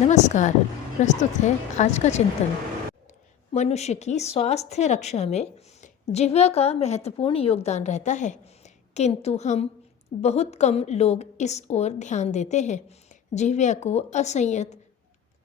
नमस्कार। प्रस्तुत है आज का चिंतन। मनुष्य की स्वास्थ्य रक्षा में जिह्वा का महत्वपूर्ण योगदान रहता है, किंतु हम बहुत कम लोग इस ओर ध्यान देते हैं। जिह्वा को असंयत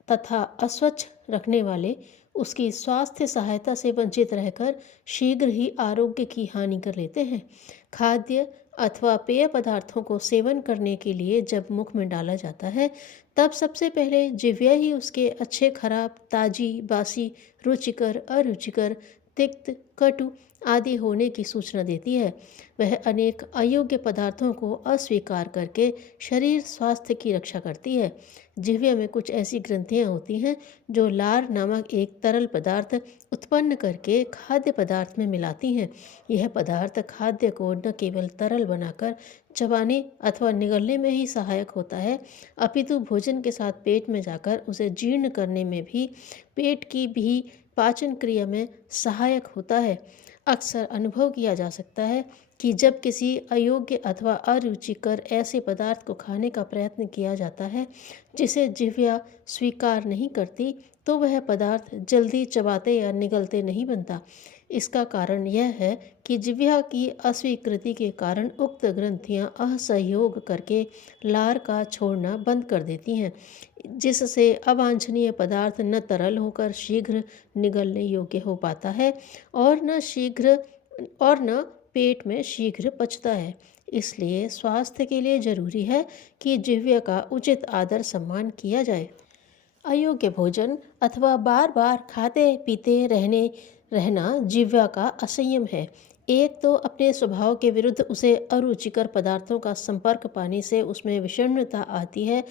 तथा अस्वच्छ रखने वाले उसकी स्वास्थ्य सहायता से वंचित रहकर शीघ्र ही आरोग्य की हानि कर लेते हैं। खाद्य अथवा पेय पदार्थों को सेवन करने के लिए जब मुख में डाला जाता है, तब सबसे पहले जिह्वा ही उसके अच्छे खराब, ताजी बासी, रुचिकर अरुचिकर, तिक्त कटु आदि होने की सूचना देती है। वह अनेक अयोग्य पदार्थों को अस्वीकार करके शरीर स्वास्थ्य की रक्षा करती है। जिह्वा में कुछ ऐसी ग्रंथियां होती हैं जो लार नामक एक तरल पदार्थ उत्पन्न करके खाद्य पदार्थ में मिलाती हैं। यह पदार्थ खाद्य को न केवल तरल बनाकर चबाने अथवा निगलने में ही सहायक होता है, अपितु भोजन के साथ पेट में जाकर उसे जीर्ण करने में भी, पेट की भी पाचन क्रिया में सहायक होता है। अक्सर अनुभव किया जा सकता है कि जब किसी अयोग्य अथवा अरुचिकर ऐसे पदार्थ को खाने का प्रयत्न किया जाता है जिसे जिह्वा स्वीकार नहीं करती, तो वह पदार्थ जल्दी चबाते या निगलते नहीं बनता। इसका कारण यह है कि जिह्वा की अस्वीकृति के कारण उक्त ग्रंथियां असहयोग करके लार का छोड़ना बंद कर देती हैं, जिससे अवांछनीय पदार्थ न तरल होकर शीघ्र निगलने योग्य हो पाता है और न पेट में शीघ्र पचता है। इसलिए स्वास्थ्य के लिए जरूरी है कि जिह्वा का उचित आदर सम्मान किया जाए। अयोग्य भोजन अथवा बार बार खाते पीते रहना जिह्वा का असंयम है। एक तो अपने स्वभाव के विरुद्ध उसे अरुचिकर पदार्थों का संपर्क पाने से उसमें विषण्णता आती है,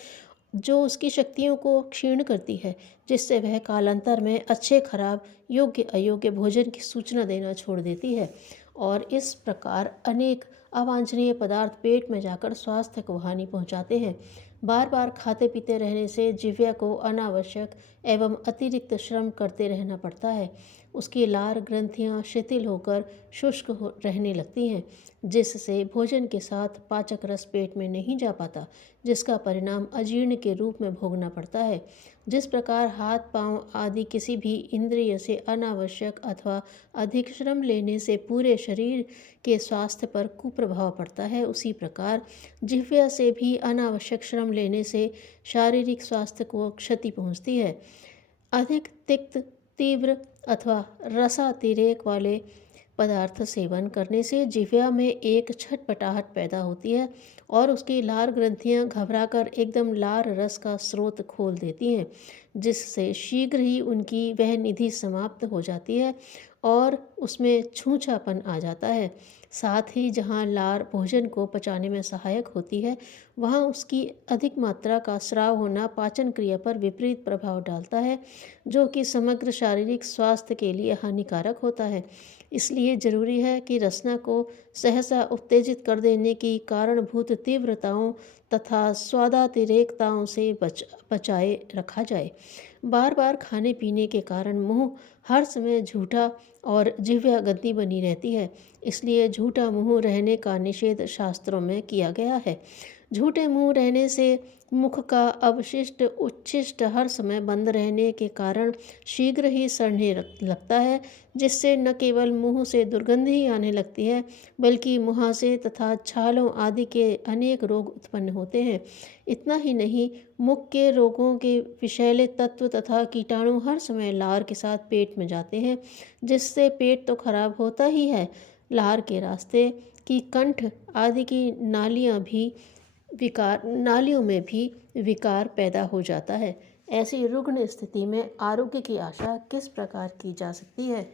जो उसकी शक्तियों को क्षीण करती है, जिससे वह कालांतर में अच्छे खराब, योग्य अयोग्य भोजन की सूचना देना छोड़ देती है और इस प्रकार अनेक अवांछनीय पदार्थ पेट में जाकर स्वास्थ्य को हानि पहुंचाते हैं। बार बार खाते पीते रहने से जिह्वा को अनावश्यक एवं अतिरिक्त श्रम करते रहना पड़ता है। उसकी लार ग्रंथियां शिथिल होकर शुष्क रहने लगती हैं, जिससे भोजन के साथ पाचक रस पेट में नहीं जा पाता, जिसका परिणाम अजीर्ण के रूप में भोगना पड़ता है। जिस प्रकार हाथ पांव आदि किसी भी इंद्रिय से अनावश्यक अथवा अधिक श्रम लेने से पूरे शरीर के स्वास्थ्य पर कुप्रभाव पड़ता है, उसी प्रकार जिह्वा से भी अनावश्यक श्रम लेने से शारीरिक स्वास्थ्य को क्षति पहुंचती है। अधिक तिक्त, तीव्र अथवा रसातिरेक वाले पदार्थ सेवन करने से जिह्वा में एक छटपटाहट पैदा होती है और उसकी लार ग्रंथियां घबराकर एकदम लार रस का स्रोत खोल देती हैं, जिससे शीघ्र ही उनकी वह निधि समाप्त हो जाती है और उसमें छूछापन आ जाता है। साथ ही जहाँ लार भोजन को पचाने में सहायक होती है, वहाँ उसकी अधिक मात्रा का स्राव होना पाचन क्रिया पर विपरीत प्रभाव डालता है, जो कि समग्र शारीरिक स्वास्थ्य के लिए हानिकारक होता है। इसलिए जरूरी है कि रसना को सहसा उत्तेजित कर देने की कारणभूत तीव्रताओं तथा स्वादातिरेकताओं से बचाए रखा जाए। बार बार खाने पीने के कारण मुंह हर समय झूठा और जिह्वा गंदी बनी रहती है, इसलिए झूठा मुंह रहने का निषेध शास्त्रों में किया गया है। झूठे मुंह रहने से मुख का अवशिष्ट उच्छिष्ट हर समय बंद रहने के कारण शीघ्र ही सड़ने लगता है, जिससे न केवल मुंह से दुर्गंध ही आने लगती है, बल्कि मुहासे तथा छालों आदि के अनेक रोग उत्पन्न होते हैं। इतना ही नहीं, मुख के रोगों के विषैले तत्व तथा कीटाणु हर समय लार के साथ पेट में जाते हैं, जिससे पेट तो खराब होता ही है, लार के रास्ते की कंठ आदि की नालियों में भी विकार पैदा हो जाता है। ऐसी रुग्ण स्थिति में आरोग्य की आशा किस प्रकार की जा सकती है?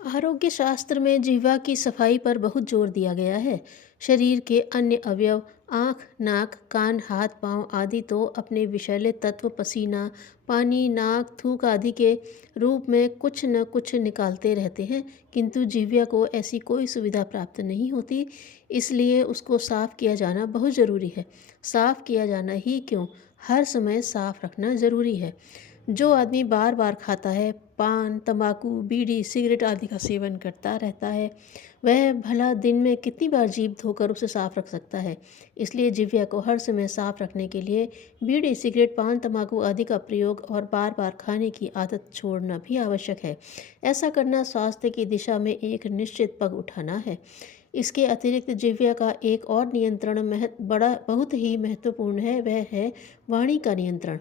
आरोग्य शास्त्र में जिह्वा की सफाई पर बहुत जोर दिया गया है। शरीर के अन्य अवयव आँख, नाक, कान, हाथ पांव आदि तो अपने विषैले तत्व पसीना, पानी, नाक, थूक आदि के रूप में कुछ न कुछ निकालते रहते हैं, किंतु जिह्वा को ऐसी कोई सुविधा प्राप्त नहीं होती। इसलिए उसको साफ किया जाना बहुत ज़रूरी है। साफ किया जाना ही क्यों, हर समय साफ रखना ज़रूरी है। जो आदमी बार बार खाता है, पान, तंबाकू, बीड़ी, सिगरेट आदि का सेवन करता रहता है, वह भला दिन में कितनी बार जीभ धोकर उसे साफ रख सकता है। इसलिए जिह्वा को हर समय साफ रखने के लिए बीड़ी, सिगरेट, पान, तंबाकू आदि का प्रयोग और बार बार खाने की आदत छोड़ना भी आवश्यक है। ऐसा करना स्वास्थ्य की दिशा में एक निश्चित पग उठाना है। इसके अतिरिक्त जिह्वा का एक और नियंत्रण बहुत ही महत्वपूर्ण है, वह है वाणी का नियंत्रण।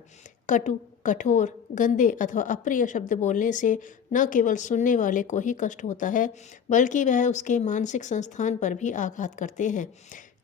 कटु, कठोर, गंदे अथवा अप्रिय शब्द बोलने से न केवल सुनने वाले को ही कष्ट होता है, बल्कि वह उसके मानसिक संस्थान पर भी आघात करते हैं।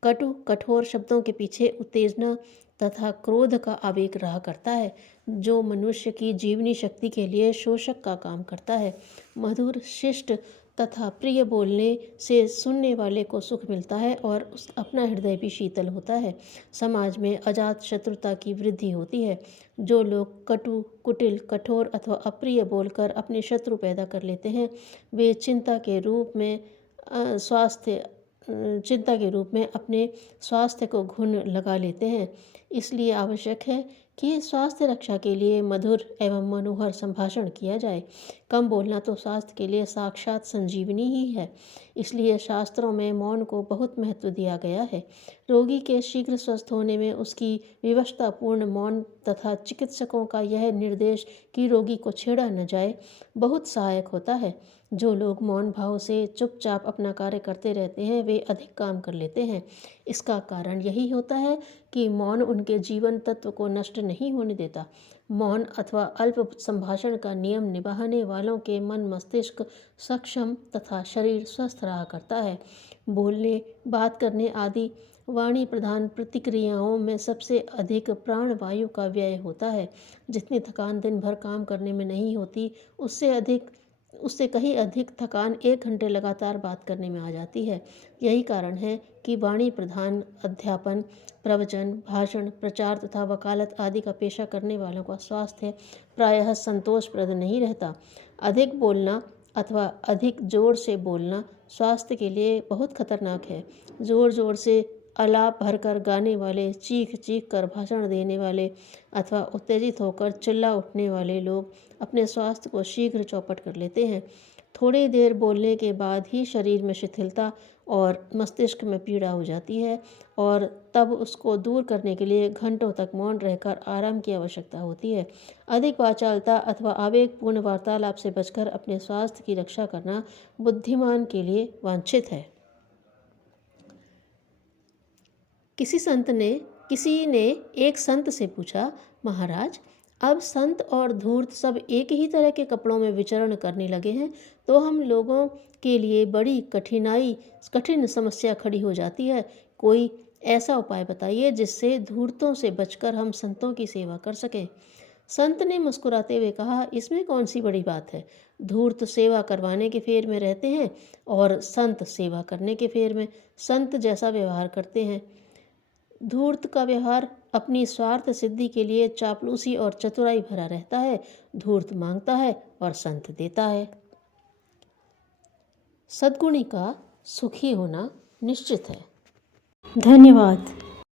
कटु, कठोर शब्दों के पीछे उत्तेजना तथा क्रोध का आवेग रहा करता है, जो मनुष्य की जीवनी शक्ति के लिए शोषक का काम करता है। मधुर, शिष्ट तथा प्रिय बोलने से सुनने वाले को सुख मिलता है और अपना हृदय भी शीतल होता है। समाज में अजात शत्रुता की वृद्धि होती है। जो लोग कटु, कुटिल, कठोर अथवा अप्रिय बोलकर अपने शत्रु पैदा कर लेते हैं, वे चिंता के रूप में अपने स्वास्थ्य को घुन लगा लेते हैं। इसलिए आवश्यक है कि स्वास्थ्य रक्षा के लिए मधुर एवं मनोहर संभाषण किया जाए। कम बोलना तो स्वास्थ्य के लिए साक्षात संजीवनी ही है। इसलिए शास्त्रों में मौन को बहुत महत्व दिया गया है। रोगी के शीघ्र स्वस्थ होने में उसकी विवशतापूर्ण मौन तथा चिकित्सकों का यह निर्देश कि रोगी को छेड़ा न जाए बहुत सहायक होता है। जो लोग मौन भाव से चुपचाप अपना कार्य करते रहते हैं, वे अधिक काम कर लेते हैं। इसका कारण यही होता है कि मौन उनके जीवन तत्व को नष्ट नहीं होने देता। मौन अथवा अल्प संभाषण का नियम निभाने वालों के मन मस्तिष्क सक्षम तथा शरीर स्वस्थ रहा करता है। बोलने, बात करने आदि वाणी प्रधान प्रतिक्रियाओं में सबसे अधिक प्राणवायु का व्यय होता है। जितनी थकान दिन भर काम करने में नहीं होती, उससे कहीं अधिक थकान 1 घंटे लगातार बात करने में आ जाती है। यही कारण है कि वाणी प्रधान अध्यापन, प्रवचन, भाषण, प्रचार तथा वकालत आदि का पेशा करने वालों का स्वास्थ्य प्रायः संतोषप्रद नहीं रहता। अधिक बोलना अथवा अधिक जोर से बोलना स्वास्थ्य के लिए बहुत खतरनाक है। जोर जोर से आलाप भरकर गाने वाले, चीख चीख कर भाषण देने वाले अथवा उत्तेजित होकर चिल्ला उठने वाले लोग अपने स्वास्थ्य को शीघ्र चौपट कर लेते हैं। थोड़ी देर बोलने के बाद ही शरीर में शिथिलता और मस्तिष्क में पीड़ा हो जाती है और तब उसको दूर करने के लिए घंटों तक मौन रहकर आराम की आवश्यकता होती है। अधिक वाचालता अथवा आवेगपूर्ण वार्तालाप से बचकर अपने स्वास्थ्य की रक्षा करना बुद्धिमान के लिए वांछित है। किसी ने एक संत से पूछा, महाराज, अब संत और धूर्त सब एक ही तरह के कपड़ों में विचरण करने लगे हैं, तो हम लोगों के लिए बड़ी कठिन समस्या खड़ी हो जाती है। कोई ऐसा उपाय बताइए जिससे धूर्तों से बचकर हम संतों की सेवा कर सकें। संत ने मुस्कुराते हुए कहा, इसमें कौन सी बड़ी बात है। धूर्त सेवा करवाने के फेर में रहते हैं और संत सेवा करने के फेर में। संत जैसा व्यवहार करते हैं। धूर्त का व्यवहार अपनी स्वार्थ सिद्धि के लिए चापलूसी और चतुराई भरा रहता है। धूर्त मांगता है और संत देता है। सद्गुणी का सुखी होना निश्चित है। धन्यवाद।